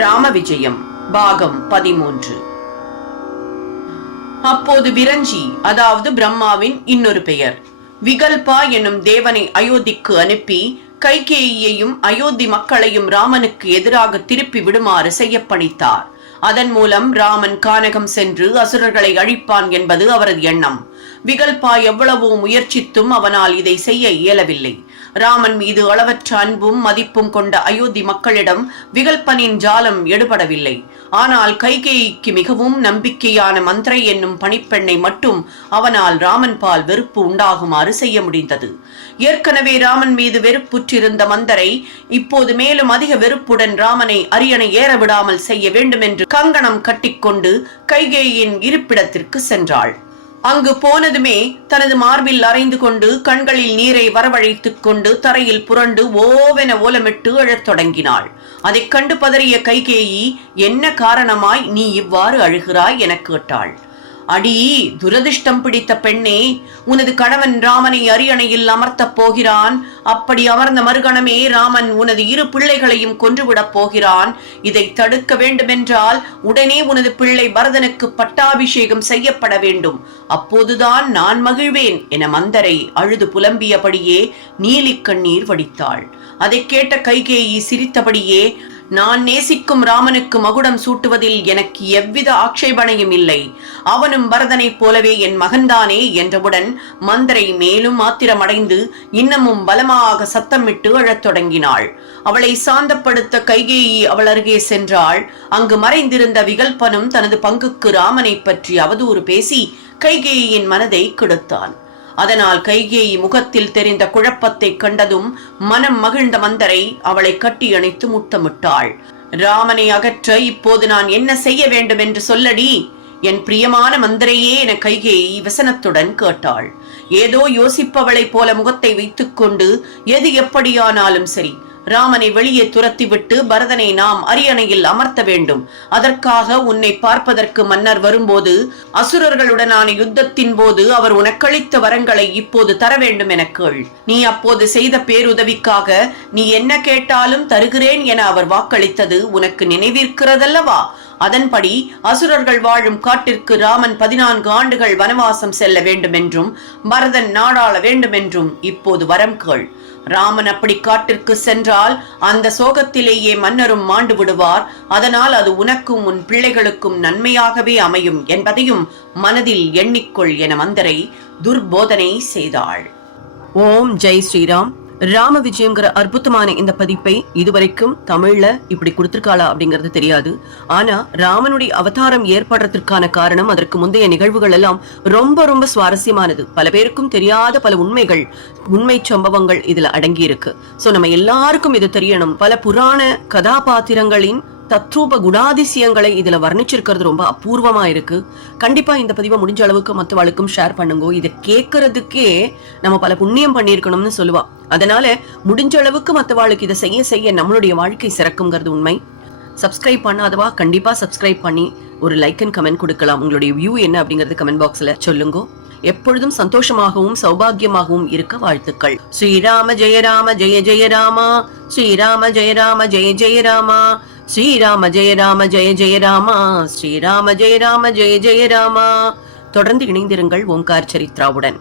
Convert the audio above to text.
ராம விஜயம் பாகம் 13. அப்போது விரஞ்சி, அதாவது பிரம்மாவின் இன்னொரு பெயர், விகல்பா என்னும் தேவனை அயோத்திக்கு அனுப்பி கைகேயியையும் அயோத்தி மக்களையும் ராமனுக்கு எதிராக திருப்பி விடுமாறு செய்ய பணித்தார். அதன் மூலம் ராமன் கானகம் சென்று அசுரர்களை அழிப்பான் என்பது அவரது எண்ணம். விகல்பா எவ்வளவோ முயற்சித்தும் அவனால் இதை செய்ய இயலவில்லை. ராமன் மீது அளவற்ற அன்பும் மதிப்பும் கொண்ட அயோத்தி மக்களிடம் விகல்பனின் ஜாலம் எடுபடவில்லை. ஆனால் கைகேயிக்கு மிகவும் நம்பிக்கையான மந்திரை என்னும் பணிப்பெண்ணை மட்டும் அவனால் ராமன் பால் வெறுப்பு உண்டாகுமாறு செய்ய முடிந்தது. ஏற்கனவே ராமன் மீது வெறுப்புற்றிருந்த மந்தரை இப்போது மேலும் அதிக வெறுப்புடன் ராமனை அரியணை ஏற விடாமல் செய்ய வேண்டும் என்று கங்கணம் கட்டிக்கொண்டு கைகேயின் இருப்பிடத்திற்கு சென்றாள். அங்கு போனதுமே தனது மார்பில் அறைந்து கொண்டு கண்களில் நீரை வரவழைத்துக் கொண்டு தரையில் புரண்டு ஓவென ஓலமிட்டு அழத் தொடங்கினாள். அதைக் கண்டு பதறிய கைகேயி, என்ன காரணமாய் நீ இவ்வாறு அழுகிறாய் என கேட்டாள். அடி துரதிர்ஷ்டம் பிடித்த பெண்ணே, உனது கணவன் ராமனை அரியணையில் அமர்த்தப் போகிறான். அப்படி அமர்ந்த மறுகணமே ராமன் உனது இரு பிள்ளைகளையும் கொன்றுவிடப் போகிறான். இதை தடுக்க வேண்டுமென்றால் உடனே உனது பிள்ளை பரதனுக்கு பட்டாபிஷேகம் செய்யப்பட வேண்டும். அப்போதுதான் நான் மகிழ்வேன் என மந்தரை அழுது புலம்பியபடியே நீலி கண்ணீர் வடித்தாள். அதை கேட்ட கைகேயி சிரித்தபடியே, நான் நேசிக்கும் ராமனுக்கு மகுடம் சூட்டுவதில் எனக்கு எவ்வித ஆட்சேபனையும் இல்லை. அவனும் பரதனைப் போலவே என் மகன்தானே என்றவுடன் மந்தரை மேலும் ஆத்திரமடைந்து இன்னமும் பலமாக சத்தமிட்டு அழத் தொடங்கினாள். அவளை சாந்தப்படுத்த கைகேயி அவள் அருகே சென்றாள். அங்கு மறைந்திருந்த விகல்பனும் தனது பங்குக்கு ராமனை பற்றி அவதூறு பேசி கைகேயின் மனதை கெடுத்தான். அதனால் கைகேயி முகத்தில் தெரிந்த குழப்பத்தை கண்டதும் மனம் மகிழ்ந்த மந்தரை அவளை கட்டியணைத்து முத்தமிட்டாள். ராமனை அகற்ற இப்போது நான் என்ன செய்ய வேண்டும் என்று சொல்லடி என் பிரியமான மந்தரையே என கைகேயி வசனத்துடன் கேட்டாள். ஏதோ யோசிப்பவளைப் போல முகத்தை வைத்துக் கொண்டு, எது எப்படியானாலும் சரி, ராமனை வெளியே துரத்திவிட்டு பரதனை நாம் அரியணையில் அமர்த்த வேண்டும். அதற்காக உன்னை பார்ப்பதற்கு மன்னர் வரும்போது அசுரர்களுடனான யுத்தத்தின் போது அவர் உனக்களித்த வரங்களை இப்போது தர வேண்டும் என கேள். நீ அப்போது செய்த பேருதவிக்காக நீ என்ன கேட்டாலும் தருகிறேன் என அவர் வாக்களித்தது உனக்கு நினைவிருக்கிறதல்லவா? அதன்படி அசுரர்கள் வாழும் காட்டிற்கு ராமன் 14 ஆண்டுகள் வனவாசம் செல்ல வேண்டும் என்றும் பரதன் நாடாள வேண்டும் என்றும் இப்போது வரம் கேள். ராமன் அப்படி காட்டிற்கு சென்றால் அந்த சோகத்திலேயே மன்னரும் மாண்டு விடுவார். அதனால் அது உனக்கும் உன் பிள்ளைகளுக்கும் நன்மையாகவே அமையும் என்பதையும் மனதில் எண்ணிக்கொள் என மந்தரை துர்போதனை செய்தாள். ஓம் ஜெய் ஸ்ரீராம். ராம விஜயங்கிற அற்புதமான இந்த பதிப்பை இதுவரைக்கும் தமிழ்ல இப்படி கொடுத்திருக்காளா அப்படிங்கிறது தெரியாது. ஆனா ராமனுடைய அவதாரம் ஏற்படுறதுக்கான காரணம், அதற்கு முந்தைய நிகழ்வுகள் எல்லாம் ரொம்ப ரொம்ப சுவாரஸ்யமானது. பல பேருக்கும் தெரியாத பல உண்மை சம்பவங்கள் இதுல அடங்கி இருக்கு. சோ நம்ம எல்லாருக்கும் இது தெரியணும். பல புராண கதாபாத்திரங்களின் தத்ரூப குணாதிசயங்களை இதுல வர்ணிச்சிருக்கிறது ரொம்ப அபூர்வமா இருக்கு. கண்டிப்பா இந்த பதிவை முடிஞ்ச அளவுக்கு மற்றவாளுக்கும் ஷேர் பண்ணுங்க. இதை கேட்கறதுக்கே நம்ம பல புண்ணியம் பண்ணிருக்கணும்னு சொல்லுவா. அதனால முடிஞ்ச அளவுக்கு மற்றவாளுக்கு இதை செய்ய செய்ய நம்மளுடைய வாழ்க்கை சிறக்குங்கிறது உண்மை. சப்ஸ்கிரைப் பண்ணாதவா கண்டிப்பா சப்ஸ்கிரைப் பண்ணி ஒரு லைக் அண்ட் கமெண்ட் கொடுக்கலாம். உங்களுடைய வியூ என்ன அப்படிங்கறது கமெண்ட் பாக்ஸ்ல சொல்லுங்க. எப்பொழுதும் சந்தோஷமாகவும் சௌபாகியமாகவும் இருக்க வாழ்த்துக்கள். ஸ்ரீராம ஜெய ராம ஜெய ஜெய ராமா, ஸ்ரீராம ஜெய ராம ஜெய ஜெய ராமா, ஸ்ரீராம ஜெய ராம ஜெய ஜெய ராமா, ஸ்ரீராம ஜெய ராம ஜெய ஜெய ராமா. தொடர்ந்து இணைந்திருங்கள் ஓம்கார் சரித்ராவுடன்.